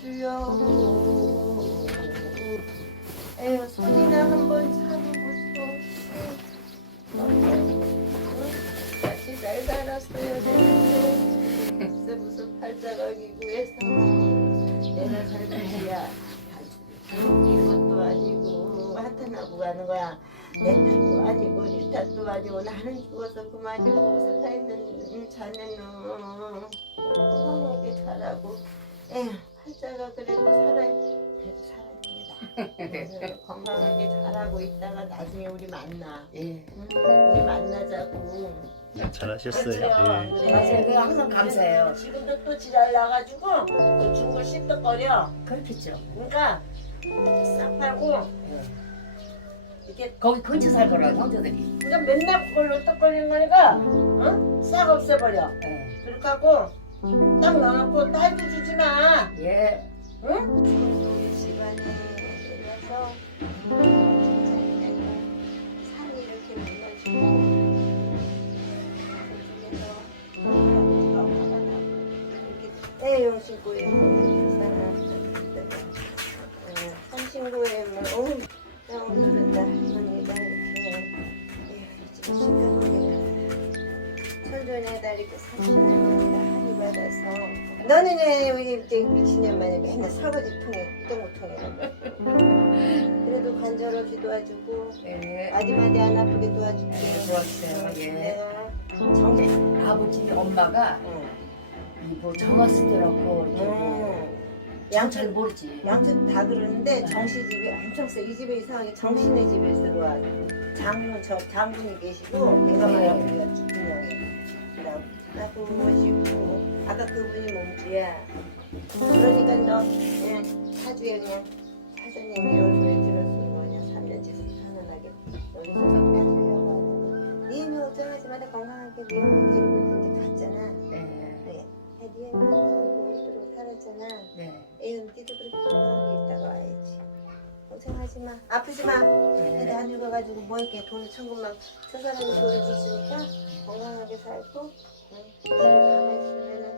주여 에휴 손이나 한번 잡아보시오 같이 잘 되는데 글쎄 무슨 팔자각이고 해서 내가 가는 거야. 내 탓도 아니고 네 탓도 아니고 나는 죽어서 그만이고 살아있는 자네는 살아입니다 건강하게 자라고 있다가 나중에 우리 만나 예. 응? 우리 만나자고 네, 잘하셨어요. 예. 그래. 맞아요. 그거 항상 감사해요. 지금도 또 지랄 나가지고 그 중고 씹덕거려 그렇겠죠. 그러니까 싹 팔고 예. 이렇게 거기 근처 살 거라 형제들이. 그러니까 맨날 그걸로 떡거리는 거니까 어? 싹 없애버려 예. 그렇게 하고 딱 넣어놓고 딸도 주지 마 예. 응? 우리 집안에 산이 이렇게 이렇게 애용 신고에 산 신고에 뭐 어우 나 오늘은 나 할머니가 이렇게 예, 할머니가 할이 받아서. 너는 왜 여기 이렇게 미친년 만에 맨날 설거지 통에 똥구통에 간절하게 도와주고 예. 마디마디 안 아프게 도와줄게 네, 도와주세요. 예. 내가 정 아버지, 엄마가 응. 이뭐 이렇게 뭐 응. 양잘 양쪽 모르지. 양쪽 다 그러는데 정씨 집이 엄청 세. 이 집에 이상하게 정신의 집에 들어와. 장군 저 장군이 계시고 내가 말한 우리가 분명히 나고 모시고 아까 그분이 몸주야. 그러니까 너 그냥 사주에 그냥 사장님이 요 나 건강하게 미용을 데리고 이제 갔잖아. 네. 그래. 니는 오랫도록 살았잖아. 네. 애는 니도 그렇게 건강하게 있다가 와야지. 걱정하지 마. 아프지 마. 네. 애들 안 죽어가지고 뭐 이렇게 돈 천금만 저 사람이 돈을 줬으니까 건강하게 살고 응. 집에 가만히 있으면은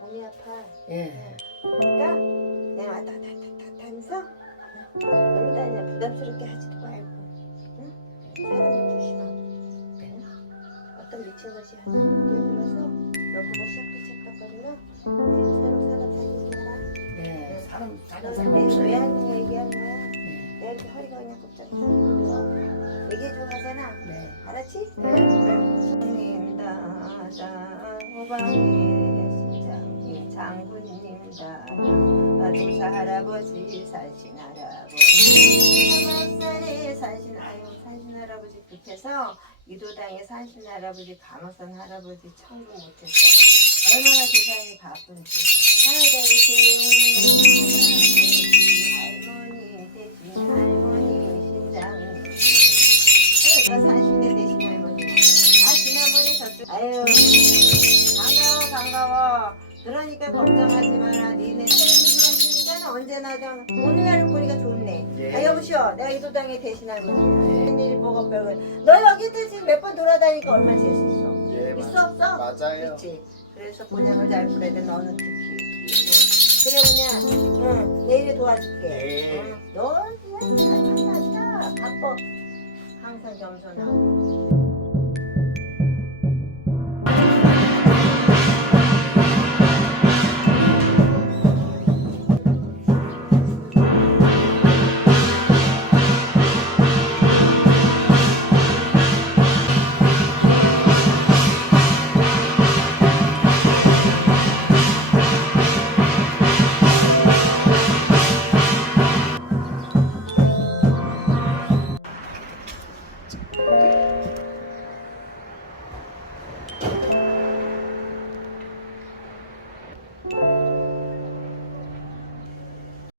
몸이 아파. 예. 그러니까 그냥 왔다 갔다 갔다 하면서. 놀러 다니냐 부담스럽게 하지 어떤 미친 것이 하는 것들에 들어서 너 그거 시작도 책박거리면 새로 살아 다니시느라 네. 사람 살고 내 없어요. 외할머니 얘기하는 거야 네. 내가 이렇게 허리가 그냥 갑자기 쑥 얘기해주고 가잖아 네. 알았지? 네. 장님다다 호방의 신장님 장군님 다 나도사 할아버지 산신 할아버지 가마산에 산신 아유 산신 할아버지 급해서 이도당에 산신 할아버지 감옥산 할아버지 청구 못했어. 얼마나 세상이 바쁜지. 할아버지 할머니 대신 할머니 신장님 그러니까 산신대 대신 할머니야 아 지난번에 저쪽 아유 반가워 반가워. 그러니까 걱정하지 마라. 니네 언제나 좀 오늘 하는 보니까 좋네. 예. 아 여보시오. 내가 이 도당에 대신 할머니야 일 보고 별걸 너 여기 대신 몇 번 돌아다니니까 얼마 재수 있어? 예, 있어 없어? 맞아요. 있지 그래서 본향을 잘 부려야 돼 너는 특히. 그래 그냥 응 내일에 도와줄게. 예. 응, 너 그냥 잘 만났다 바빠 항상 겸손하고